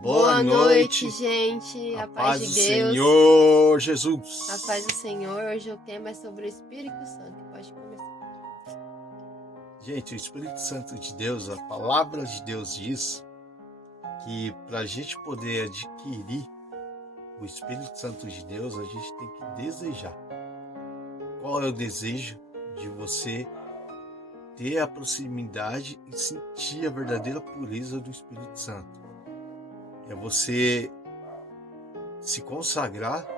Boa noite, gente. A A paz do de Deus. Senhor Jesus. A paz do Senhor. Hoje o tema é sobre o Espírito Santo. Pode começar. Gente, o Espírito Santo de Deus, a palavra de Deus diz que para a gente poder adquirir o Espírito Santo de Deus, a gente tem que desejar. Qual é o desejo de você ter a proximidade e sentir a verdadeira pureza do Espírito Santo? É você se consagrar,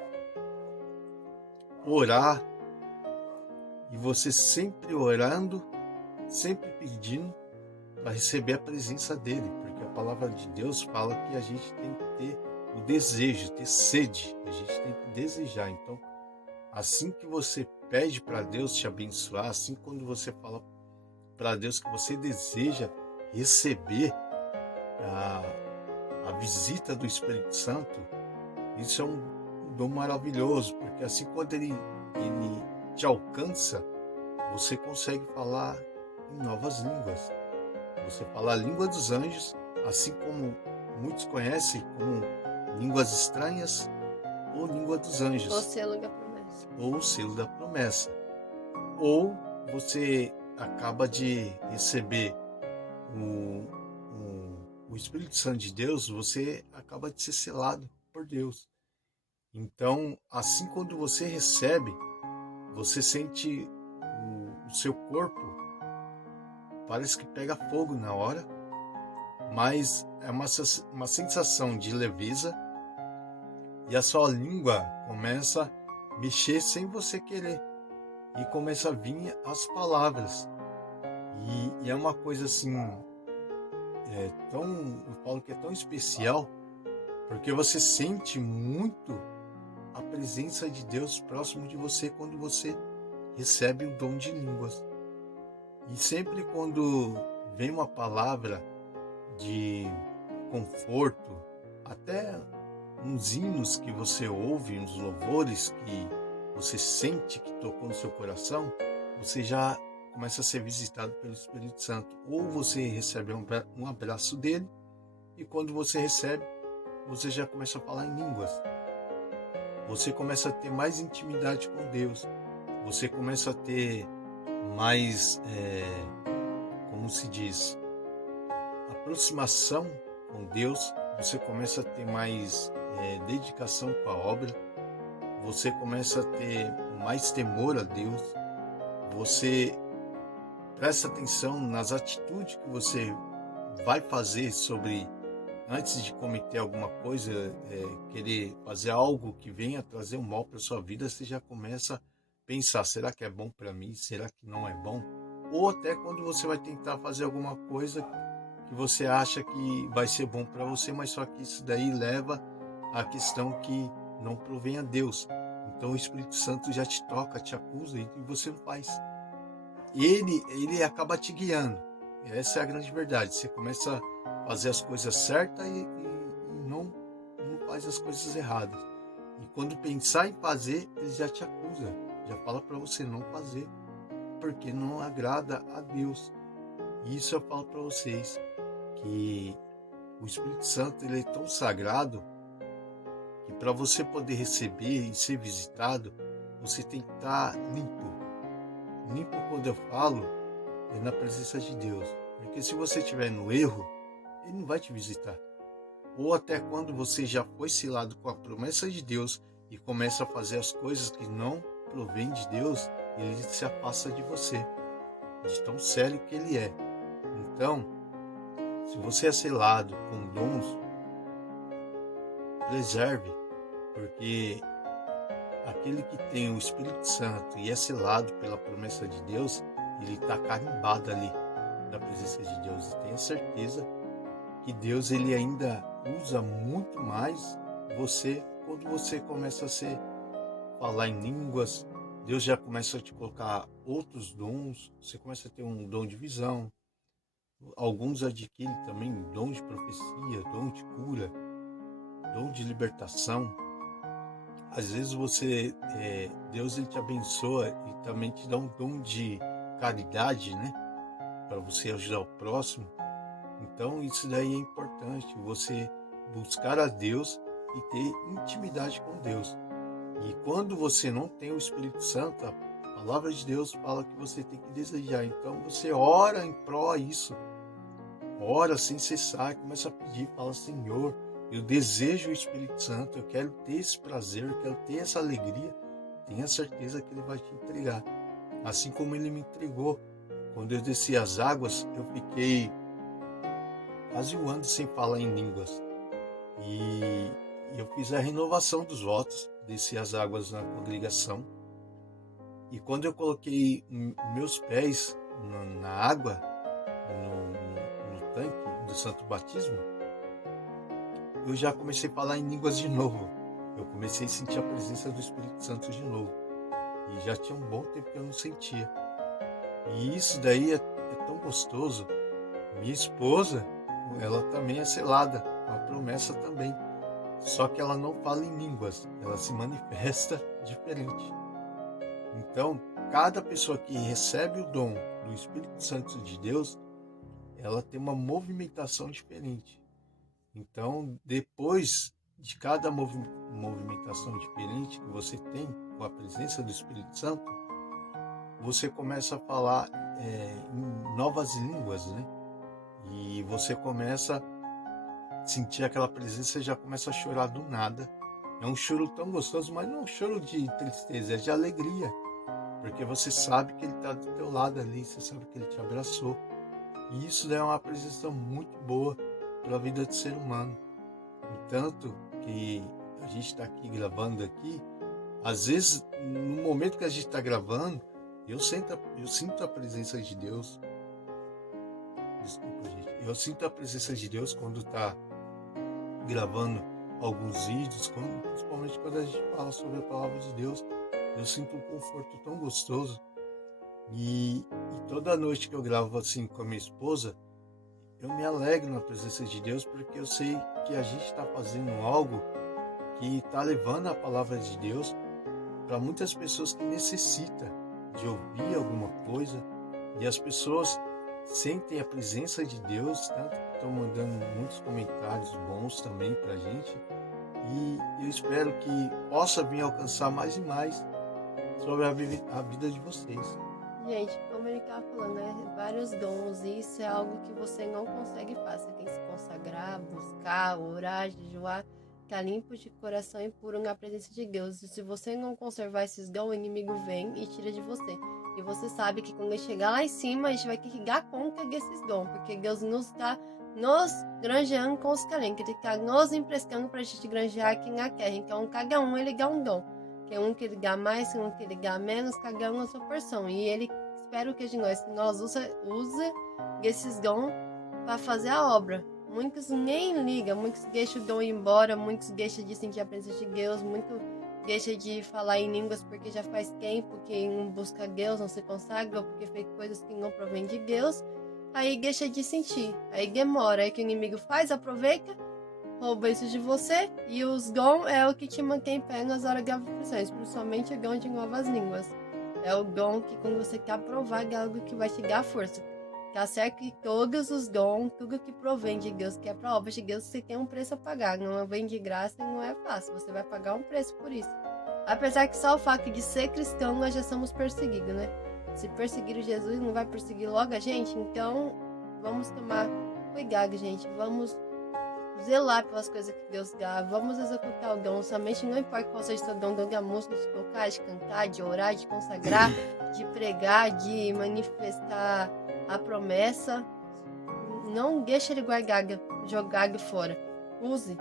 orar, e você sempre orando, sempre pedindo para receber a presença dele, porque a palavra de Deus fala que a gente tem que ter o desejo, ter sede, a gente tem que desejar. Então, assim que você pede para Deus te abençoar, assim quando você fala para Deus que você deseja receber a visita do Espírito Santo, isso é um dom maravilhoso, porque assim quando ele te alcança, você consegue falar em novas línguas. Você fala a língua dos anjos, assim como muitos conhecem como línguas estranhas ou língua dos anjos. O selo da promessa. Ou o selo da promessa. Ou você acaba de receber o Espírito Santo de Deus, você acaba de ser selado por Deus. Então, assim quando você recebe, você sente o seu corpo, parece que pega fogo na hora, mas é uma sensação de leveza e a sua língua começa a mexer sem você querer e começa a vir as palavras. E é uma coisa assim, eu falo que é tão especial, porque você sente muito a presença de Deus próximo de você quando você recebe o dom de línguas. E sempre quando vem uma palavra de conforto, até uns hinos que você ouve, uns louvores que você sente que tocou no seu coração, você já começa a ser visitado pelo Espírito Santo. Ou você recebe um abraço dele, e quando você recebe, você já começa a falar em línguas. Você começa a ter mais intimidade com Deus. Você começa a ter mais, como se diz, aproximação com Deus. Você começa a ter mais dedicação com a obra. Você começa a ter mais temor a Deus. Você presta atenção nas atitudes que você vai fazer antes de cometer alguma coisa, querer fazer algo que venha trazer um mal para sua vida, você já começa a pensar, será que é bom para mim? Será que não é bom? Ou até quando você vai tentar fazer alguma coisa que você acha que vai ser bom para você, mas só que isso daí leva à questão que não provém a Deus. Então o Espírito Santo já te toca, te acusa e você não faz. Ele acaba te guiando. Essa é a grande verdade. Você começa a fazer as coisas certas e não faz as coisas erradas. E quando pensar em fazer, ele já te acusa. Já fala para você não fazer, porque não agrada a Deus. E isso eu falo para vocês, que o Espírito Santo ele é tão sagrado que para você poder receber e ser visitado, você tem que estar limpo. Limpo, quando eu falo, é na presença de Deus. Porque se você estiver no erro, ele não vai te visitar. Ou até quando você já foi selado com a promessa de Deus e começa a fazer as coisas que não provém de Deus, ele se afasta de você, de tão sério que ele é. Então, se você é selado com dons, preserve, porque aquele que tem o Espírito Santo e é selado pela promessa de Deus, ele está carimbado ali na presença de Deus. E tenha certeza que Deus ele ainda usa muito mais você quando você começa a falar em línguas. Deus já começa a te colocar outros dons. Você começa a ter um dom de visão. Alguns adquirem também dom de profecia, dom de cura, dom de libertação. Às vezes Deus ele te abençoa e também te dá um dom de caridade, né? Para você ajudar o próximo. Então isso daí é importante, você buscar a Deus e ter intimidade com Deus. E quando você não tem o Espírito Santo, a palavra de Deus fala que você tem que desejar. Então você ora em prol a isso. Ora sem cessar, começa a pedir, fala: Senhor, eu desejo o Espírito Santo, eu quero ter esse prazer, eu quero ter essa alegria. Tenha certeza que Ele vai te entregar. Assim como Ele me entregou. Quando eu desci as águas, eu fiquei quase um ano sem falar em línguas. E eu fiz a renovação dos votos, desci as águas na congregação. E quando eu coloquei meus pés na água, no tanque do Santo Batismo, eu já comecei a falar em línguas de novo. Eu comecei a sentir a presença do Espírito Santo de novo. E já tinha um bom tempo que eu não sentia. E isso daí é tão gostoso. Minha esposa, ela também é selada, com a promessa também. Só que ela não fala em línguas, ela se manifesta diferente. Então, cada pessoa que recebe o dom do Espírito Santo de Deus, ela tem uma movimentação diferente. Então, depois de cada movimentação diferente que você tem com a presença do Espírito Santo, você começa a falar em novas línguas, né? E você começa a sentir aquela presença e já começa a chorar do nada. É um choro tão gostoso, mas não é um choro de tristeza, é de alegria. Porque você sabe que Ele está do teu lado ali, você sabe que Ele te abraçou. E isso é uma presença muito boa para a vida do ser humano. Tanto que a gente está aqui gravando aqui, às vezes, no momento que a gente está gravando, eu sinto a presença de Deus. Desculpa, gente. Eu sinto a presença de Deus quando está gravando alguns vídeos, principalmente quando a gente fala sobre a palavra de Deus. Eu sinto um conforto tão gostoso. E toda noite que eu gravo assim com a minha esposa, eu me alegro na presença de Deus, porque eu sei que a gente está fazendo algo que está levando a palavra de Deus para muitas pessoas que necessitam de ouvir alguma coisa. E as pessoas sentem a presença de Deus, tanto que estão mandando muitos comentários bons também para a gente. E eu espero que possa vir alcançar mais e mais sobre a vida de vocês. Gente, como ele estava falando, vários dons, e isso é algo que você não consegue fazer. Você tem que se consagrar, buscar, orar, jejuar, ficar limpo de coração e puro na presença de Deus. E se você não conservar esses dons, o inimigo vem e tira de você. E você sabe que quando ele chegar lá em cima, a gente vai ter que dar conta desses dons, porque Deus nos está nos granjeando com os talentos, Ele está nos emprestando para a gente granjear aqui na terra. Então, cada um ele dá um dom. Tem um que ligar mais, tem um que ligar menos, cada um a sua porção. E Ele espera que nós use esses dons para fazer a obra. Muitos nem ligam, muitos deixam o dom ir embora, muitos deixam de sentir a presença de Deus, muitos deixam de falar em línguas porque já faz tempo que não busca Deus, não se consagra, porque fez coisas que não provém de Deus. Aí deixa de sentir, aí demora, aí que o inimigo faz, aproveita, rouba isso de você, e os dons é o que te mantém em pé nas horas de aflições, principalmente o dom de novas línguas. É o dom que quando você quer provar é algo que vai te dar força. Tá certo que todos os dons, tudo que provém de Deus, que é pra obra de Deus, você tem um preço a pagar. Não vem de graça e não é fácil. Você vai pagar um preço por isso. Apesar que só o fato de ser cristão, nós já somos perseguidos, né? Se perseguir Jesus, não vai perseguir logo a gente? Então, vamos tomar cuidado, gente. Vamos zelar pelas coisas que Deus dá. Vamos executar o dom. Somente não importa qual seja o seu dom da música, de tocar, de cantar, de orar, de consagrar, de pregar, de manifestar a promessa. Não deixe ele guardar, jogar fora. Use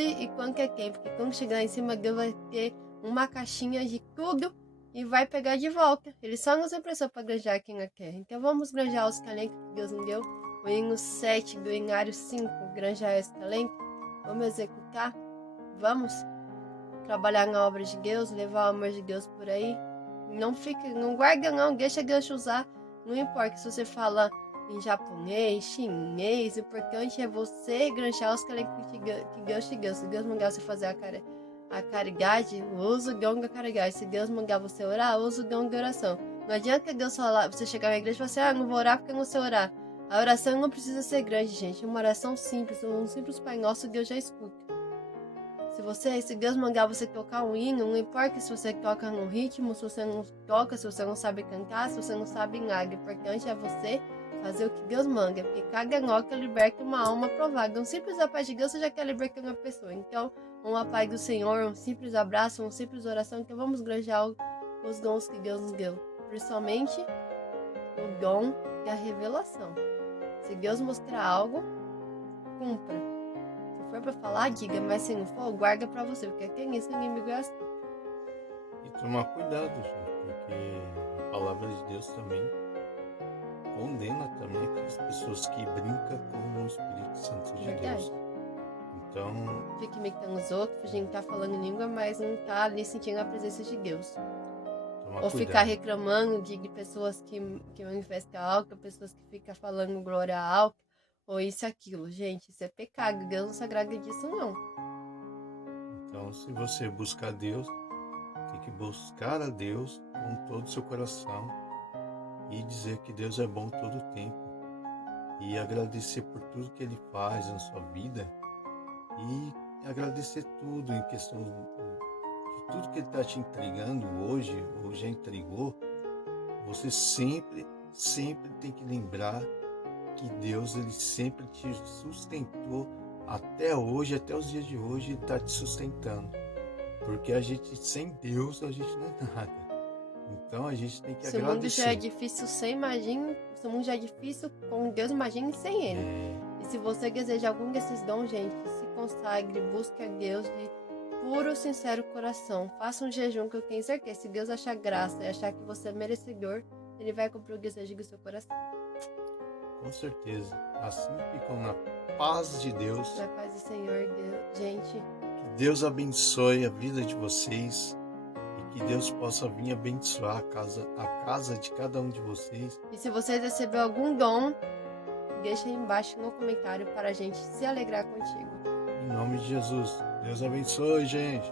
e quando é tempo, porque quando chegar em cima, Deus vai ter uma caixinha de tudo e vai pegar de volta. Ele só nos emprestou para granjar aqui na terra. Então vamos granjar os talentos que Deus nos deu. O hino 7 do Inário 5, granjar esse talento. Vamos executar. Vamos trabalhar na obra de Deus, levar o amor de Deus por aí. Não guarda não, deixa Deus te usar. Não importa se você fala em japonês, chinês, o importante é você granjar os talentos que Deus te deu. Se Deus mandar você fazer a caridade, usa o dom da caridade. Se Deus mandar você orar, usa o dom da oração. Não adianta Deus falar, você chegar na igreja e falar assim, não vou orar porque eu não sei orar. A oração não precisa ser grande, gente. Uma oração simples, um simples Pai Nosso, Deus já escuta. Se Deus mandar você tocar um hino, não importa se você toca no ritmo, se você não toca, se você não sabe cantar, se você não sabe nada. O importante é você fazer o que Deus manda, porque cada nota liberta uma alma aprovada. Um simples a paz de Deus, você já quer libertar uma pessoa. Então, uma paz do Senhor, um simples abraço, uma simples oração, então vamos granjear os dons que Deus nos deu. Principalmente o dom da revelação. Se Deus mostrar algo, cumpra. Se for pra falar, diga, mas se não for, guarda pra você, porque tem isso, ninguém me gosta. E tomar cuidado, gente, porque a palavra de Deus também condena também aquelas pessoas que brincam com o Espírito Santo de Deus. Então, fica imitando os outros, a gente tá falando língua, mas não tá ali sentindo a presença de Deus. Ou ficar reclamando de pessoas que manifestam álcool, pessoas que ficam falando glória a álcool, ou isso e aquilo. Gente, isso é pecado, Deus não se agrada disso, não. Então, se você buscar Deus, tem que buscar a Deus com todo o seu coração e dizer que Deus é bom todo o tempo e agradecer por tudo que Ele faz na sua vida e agradecer tudo em questão de tudo que Ele está te entregando hoje, ou já entregou. Você sempre tem que lembrar que Deus, Ele sempre te sustentou até hoje, até os dias de hoje, Ele está te sustentando. Porque a gente, sem Deus, a gente não é nada. Então a gente tem que agradecer. Se o mundo já é difícil sem, imagine, se o mundo já é difícil com Deus, imagine sem Ele. E se você deseja algum desses dons, gente, se consagre, busque a Deus de puro, sincero coração. Faça um jejum, que eu tenho certeza. Se Deus achar graça e achar que você é merecedor, Ele vai cumprir o desejo do seu coração. Com certeza. Assim ficam na paz de Deus. Na paz do Senhor, Deus. Gente. Que Deus abençoe a vida de vocês e que Deus possa vir abençoar a casa de cada um de vocês. E se você recebeu algum dom, deixa aí embaixo no comentário para a gente se alegrar contigo. Em nome de Jesus. Deus abençoe, gente.